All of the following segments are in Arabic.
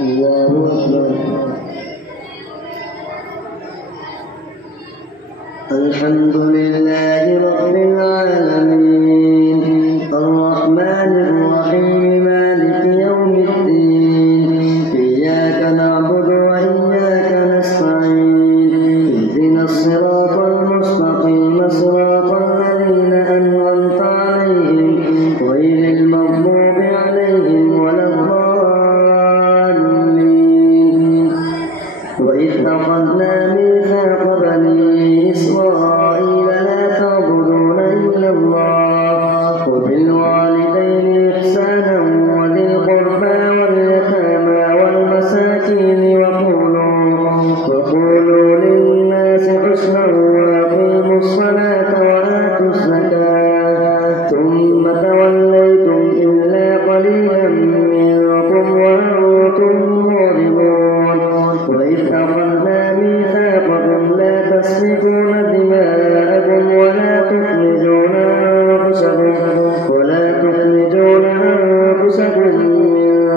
الله أكبر. الحمد لله رب العالمين الرحمن الرحيم مالك يوم الدين إياك نعبد وإياك نستعين اهدنا الصراط المستقيم صراط الذين أنعمت عليهم غير المغضوب عليهم ولا الضالين. وإذ أخذنا ميثاق بني إسرائيل لا تعبدون إلا الله وبالوالدين إحسانا وذي القربى واليتامى والمساكين وقولوا للناس حسنا وأقيموا الصلاة وآتوا الزكاة ثم توليتم إلا قليلا منكم وأنتم معرضون. وإذ أخذنا ميثاقكم لا تسفكون دماءكم ولا تخرجون أنفسكم من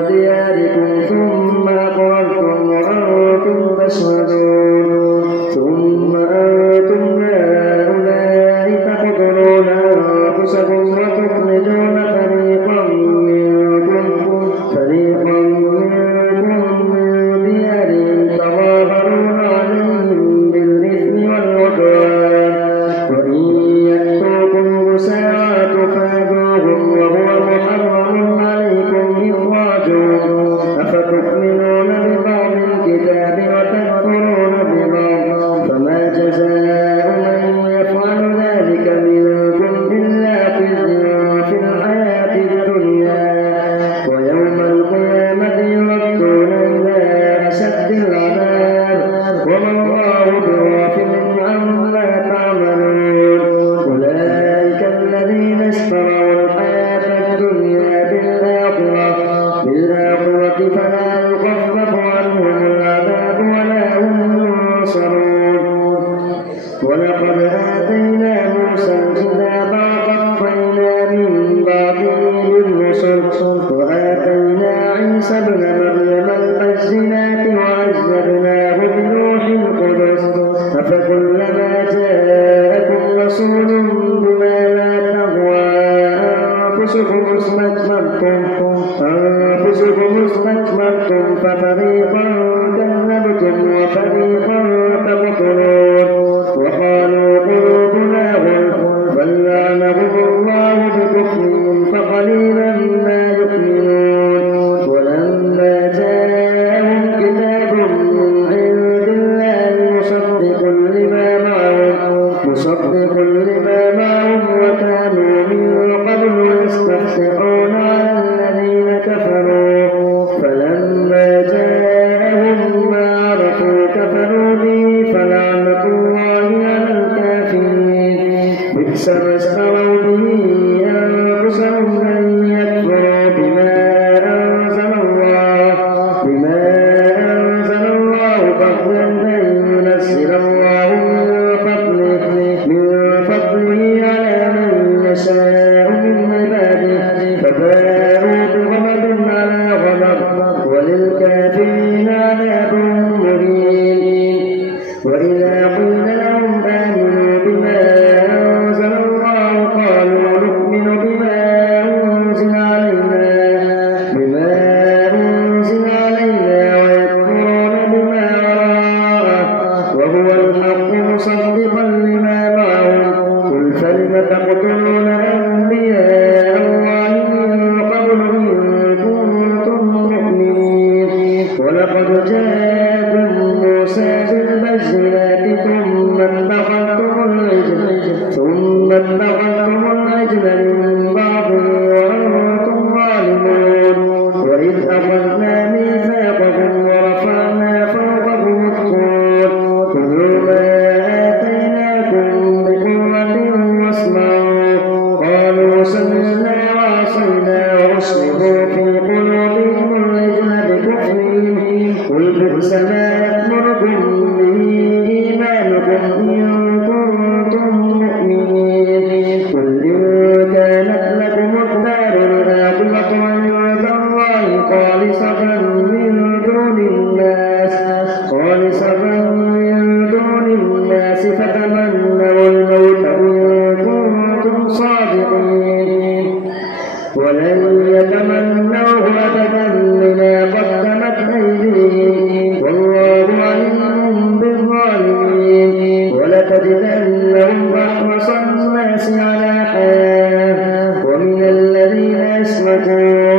دياركم ثم أقررتم وأنتم تشهدون. ثم أنتم هؤلاء تقتلون أنفسكم وتخرجون فريقا منكم من ديارهم تظاهرون عليهم بالإثم والعدوان وإن يأتوكم مساعة تفادوهم وهو محرم عليكم إخراجهم. أفتؤمنون ببعض الكتاب وتكفرون ببعض فما جزاء من يفعل ذلك منكم إلا خزي في الحياة الدنيا ويوم القيامة يردون إلى أشد العذاب وما الله بغافل عما تعملون. أولئك الذين اشتروا الحياة الدنيا بالآخرة فلا يخفف عنهم العذاب ولا هم ينصرون. ولقد آتينا موسى الكتاب وقفينا من بعده بالرسل وآتينا عيسى ابن مريم البينات وأيدناه بروح القدس. أفكلما جاءكم رسول بما لا تهوى أنفسكم استكبرتم ففريقا كذبتم وفريقا تقتلون. وقالوا قلوبنا غلف بل لعنهم الله بكفرهم فقليلا ما يؤمنون. ولما جاءهم كتاب من عند الله مصدق لما معهم وكانوا من قبل يستفتحون على الذين كفروا فلما جاءهم ما عرفوا كفروا به فلعنة الله على الكافرين. بئس ما اشتروا به أنفسهم أن يكفروا بما أنزل الله بغيا أن ينزل الله من فضله على من يشاء من عباده فباءوا بغضب على غضب وللكافرين عذاب مهين. وإذا قيل لهم آمنوا بما أنزل الله قالوا نؤمن بما أنزل علينا ويكفرون بما وراءه وهو الحق مصدقا لما معهم. قل فلم تقتلون أنبياء الله من قبل إن كنتم مؤمنين. ولقد جاءكم موسى بالبينات ثم اتخذتم العجل من بعده وأنتم ظالمون. وإذ أخذنا ميثاقكم ورفعنا فوقكم الطور خذوا ما آتيناكم بقوة واسمعوا. قالوا سمعنا وعصينا وأشربوا في قلوبهم العجل بكفرهم. قل بئس ما يأمركم به إيمانكم إن كنتم مؤمنين. قل إن كانت لكم الدار الآخرة عند الله خالصة من ولن يتمنوه أبدا بما قدمت أيديهم والله عليم بالظالمين. ولتجدنهم أحرص الناس على حياة ومن الذين أشركوا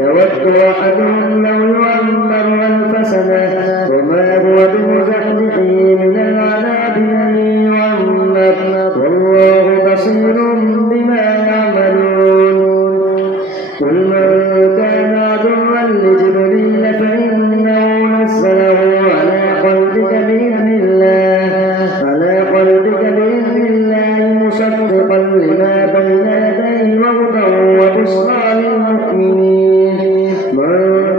يود أحدهم لو يعمر 1000 سنة وما هو بمزحزحه من العذاب أن يعمر والله بصير بما يعملون. قل من كان عدوا لجبريل فإنه نزله على قلبك بإذن الله مصدقا لما بين يديه وهدى وبشرى للمؤمنين. من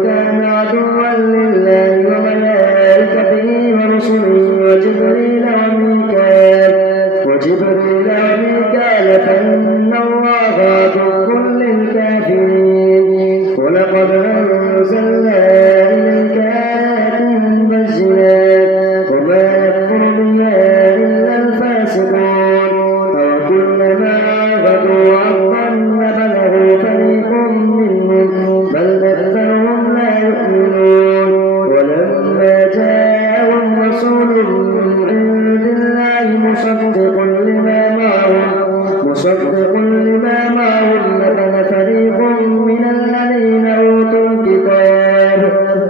كان عدوا لله وملائكته ورسله وجبريل وميكال فإن الله عدو للكافرين. ولقد أنزلنا إليك آيات بينات وما يكفر بها إلا الفاسقون. أوكلما عاهدوا عهدا نبذه فريق منهم بل أكثرهم لا يؤمنون. ولما جاءهم رسول من عند الله مصدق لما معهم نبذ فريق من الذين أوتوا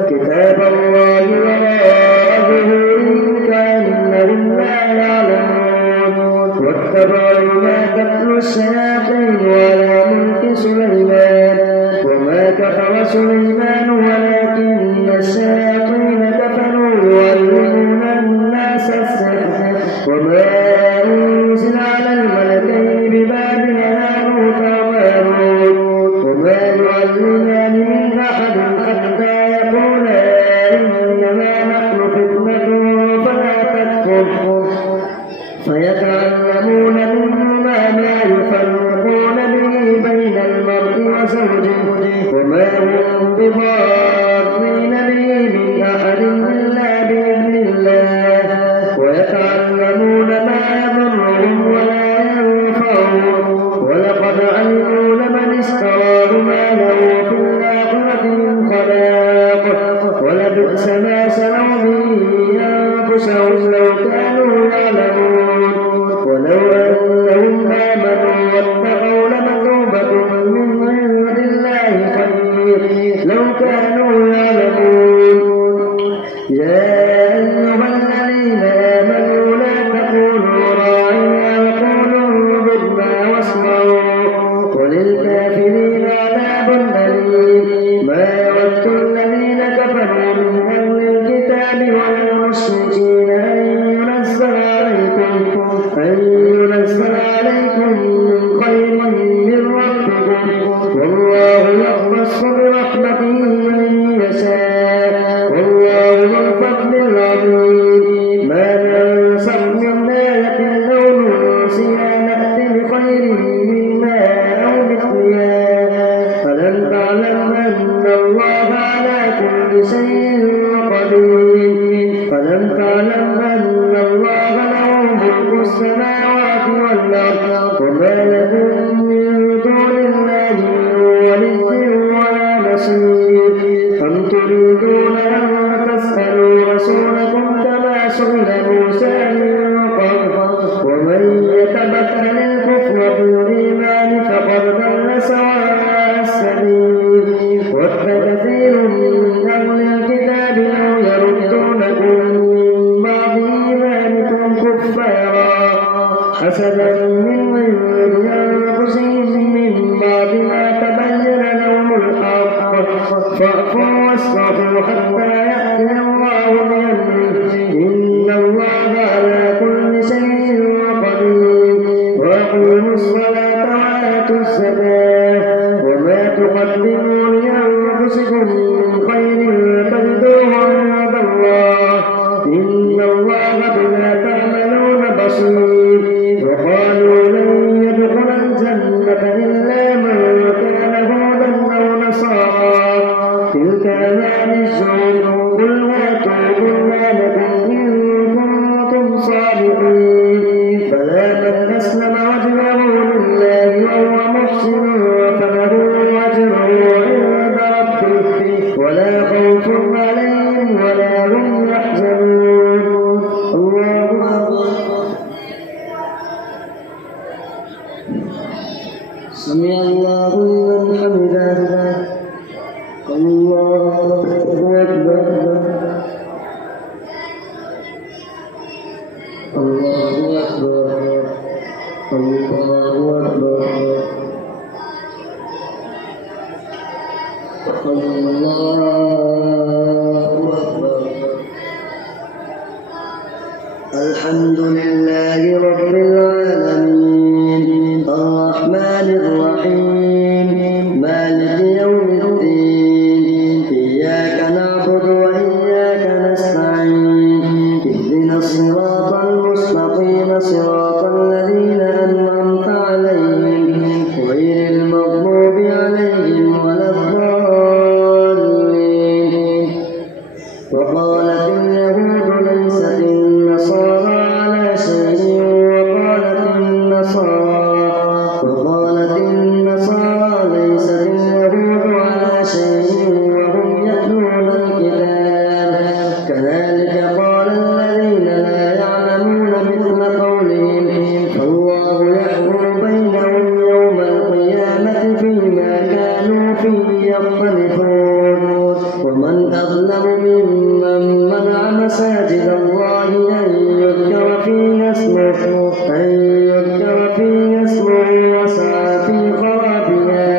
كتاب الله وراء ظهورهم كأنهم لا يعلمون. واتبعوا ما تتلو الشياطين على ملك سليمان وما كفر سليمان ولكن الشياطين كفروا يعلمون الناس السحر وما أنزل على الملكين ببابل هاروت وماروت وما يعلمان من أحد حتى يقولا إنما نحن فتنة فلا تكفر فيتعلمون منهما ما يفرقون به بين المرء وزوجه وما هم بضارين به من أحد إلا بإذن الله. ويتعلمون ما يضرهم ولا ينفعهم ولقد علموا لمن اشتراه ما له في الآخرة من خلاق ولبئس ما شروا به أنفسهم لو كانوا يعلمون. ولو أنهم آمنوا واتقوا لمثوبة من عند الله خير لو كانوا يعلمون. يا أيها الذين آمنوا لا تقولوا راعنا وقولوا انظرنا واسمعوا وللكافرين عذاب أليم. ما يود الذين كفروا من أهل الكتاب والمشركين أن ينزل عليكم من خير من ربكم والله يختص برحمته من يشاء والله ذو الفضل العظيم. ما ننسخ من آية أو ننسها نأت بخير منها أو مثلها. ألم تعلم أن الله على كل شيء قدير. ألم تعلم أن الله له ملك السماوات والأرض وما لكم من دون الله من ولي ولا نصير. أم تريدون أن تسألوا رسولكم كما سئل موسى من قبل ومن يتبدل الكفر بالإيمان فقد ضل سواء السبيل. ود كثير من أهل الكتاب لو يردونكم من بعد إيمانكم كفارا حسدا من عند أنفسهم من بعد ما تبين لهم الحق فاعفوا واصفحوا حتى يأتي الله بأمره إن الله على كل شيء قدير. وأقيموا الصلاة وآتوا الزكاة وما تقدموا لأنفسكم من خير تجدوه عند الله إن الله بما تعملون بصير. وقالوا لن يدخل الجنة إلا من كان هودا أو نصارى تلك أمانيهم قل هاتوا برهانكم إن كنتم صادقين. فلا من أسلم وجهه لله وهو محسن فله الحمد لله رب العالمين الرحمن الرحيم مالك يوم الدين إياك نعبد وإياك نستعين اهدنا الصراط المستقيم صراط الذين أنعمت عليهم غير المغضوب عليهم ولا الضالين. وقالت اليهود ليست النصارى على شيء وقالت النصارى ليست اليهود على شيء وهم يتلون الكتاب كذلك قال الذين لا يعلمون مثل قولهم فالله يحكم بينهم يوم القيامة فيما كانوا فيه يختلفون. ومن أظلم ممن منع مساجد الله أن يذكر فيها اسمه وسعى في خرابها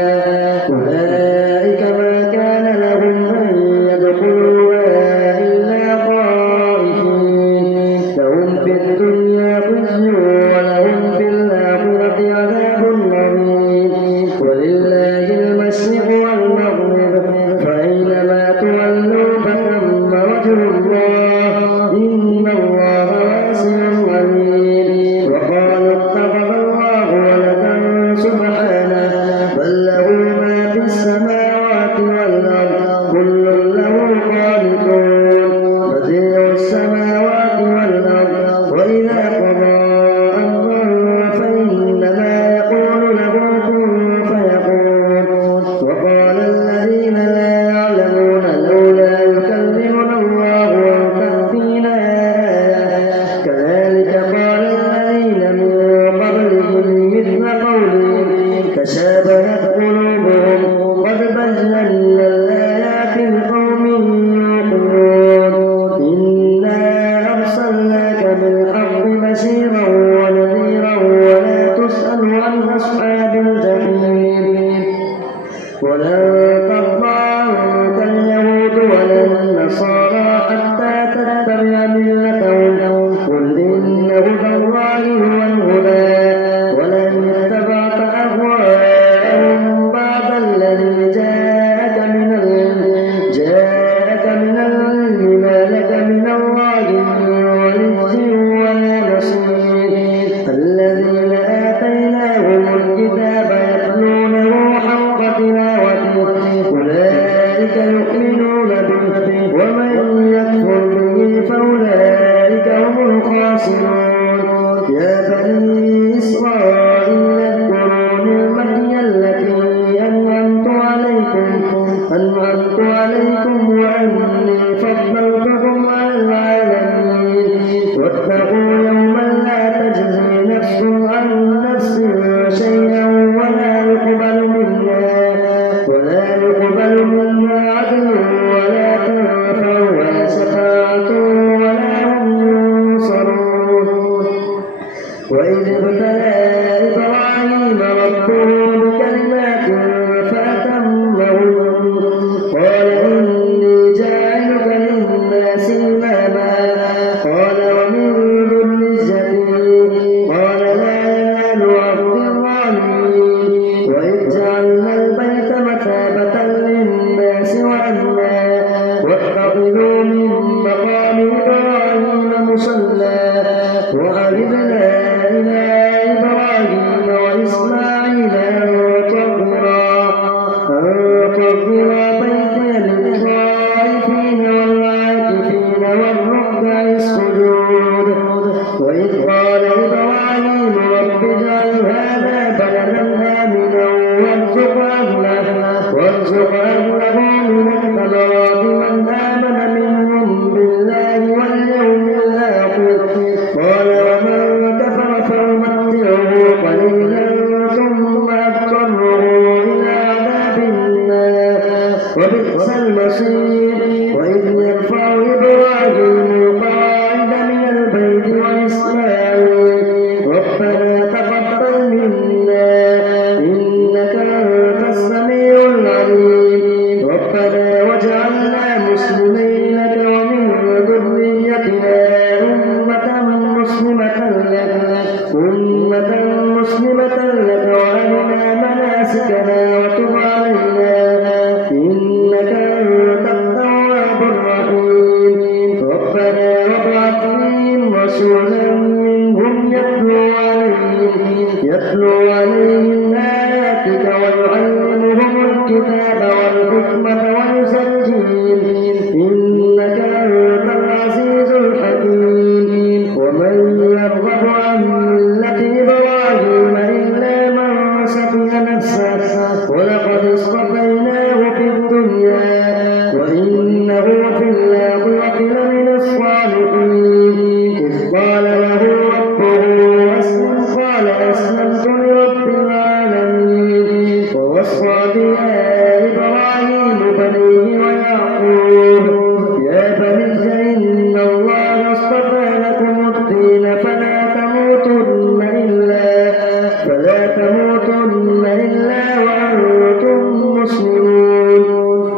أولئك ما كان لهم أن يدخلوها إلا خائفين لهم في الدنيا خزي ولهم في الآخرة عذاب عظيم. ولله المشرق والمغرب فأينما تولوا فثم وجه الله إن الله واسع عليم. وقالوا اتخذ الله ولدا سبحانه بل له ما في السماوات والأرض كل له قانتون بديع السماوات والأرض وإذا قضى أمرا فإنما يقول له كن فيكون. وقال الذين لا يعلمون لولا يكلمنا الله أو تأتينا آية كذلك قال الذين من قبلهم مثل قولهم تشابهت قلوبهم قد بينا الآيات لقوم يوقنون. إنا أرسلناك بالحق بشيرا ونذيرا ولا تسأل عن أصحاب الجحيم. ولن ترضى عنك اليهود ولا النصارى حتى تتبع ملتهم قل إن هدى الله هو الهدى ولن اتبعت أهواءهم بعد الذي جاءك من العلم ما لك من الله من ولي ولا نصير. الذين آتيناهم الكتاب يتلونه حق تلاوته أولئك يؤمنون به ومن يكفر به فأولئك هم الخاسرون. يا بني إسرائيل اذكروا نعمتي التي أنعمت عليكم وأني فضلتكم على العالمين. واتقوا يوما لا تجزي نفس عن نفس شيئا ولا يقبل منها عدل ولا تنفعها شفاعة ولا هم ينصرون. وإذ ابتلى إبراهيم ربه بكلمات فأتمهن قال إني جاعلك للناس إماما قال ومن ذريتي قال لا ينال عهد الظالمين. وإذ جعلنا البيت مثابة للناس وأمنا واتخذوا من مقام إبراهيم مصلى وعهدنا إلى إبراهيم وإسماعيل أن طهرا بيتي للطائفين والعاكفين والركع السجود. وإذ قال إبراهيم رب اجعل هذا بلدا آمنا وارزق أهله من الثمرات من آمن منهم بالله واليوم الآخر قال ومن كفر فأمتعه قليلا ثم أضطره إلى عذاب النار وبئس المصير. وإذ يرفع إبراهيم القواعد من البيت وإسماعيل ربنا تقبل منا إنك أنت السميع العليم. في الدنيا وإنه في الآخرة لمن الصالحين. إذ قال له ربه أسلم قال أسلمت لرب العالمين. ووصى بها إبراهيم بنيه ويعقوب يا بني إن الله اصطفى لكم الدين فلا تموتن إلا وأنتم مسلمون.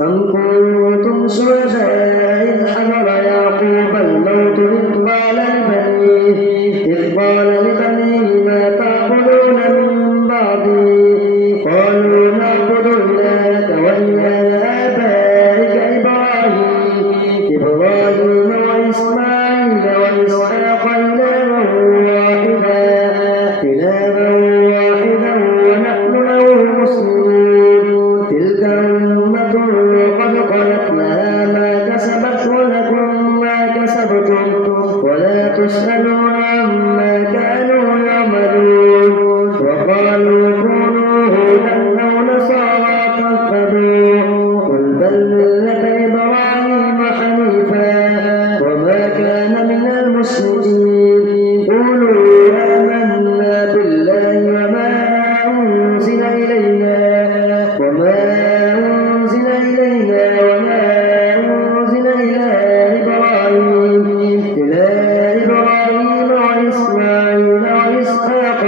أم كنتم شهداء إذ حضر يعقوب الموت إذ قال لبنيه ما تعبدون من بعدي قالوا نعبد إلهك وإله آبائك إبراهيم وإسماعيل وإسحاق إلها واحدا ونحن له مسلمون. تلك أمة قد خلت لها ما كسبت ولكم ما كسبتم ولا تسألون عما كانوا يعملون. وقالوا كونوا هودا أو نصارى تهتدوا قل بل ملة إبراهيم حنيفا وما كان من المشركين. قولوا آمنا بالله وما أنزل إلينا وما أنزل إلى إبراهيم وإسماعيل وإسحاق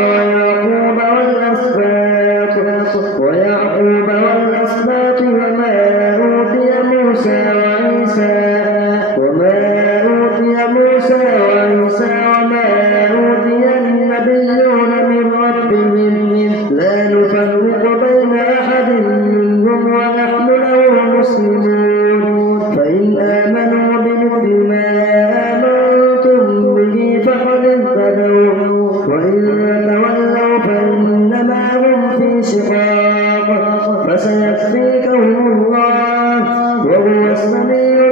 ويعقوب والأسباط وما أوتي موسى وعيسى وما أوتي النبيون من ربهم لا نفرق بين أحد منهم ونحن له مسلمون. فإن آمنوا بمثل ما آمنتم به فقد اهتدوا وإن تولوا فإنما هم في شقاق فسيكفيكهم الله وهو السميع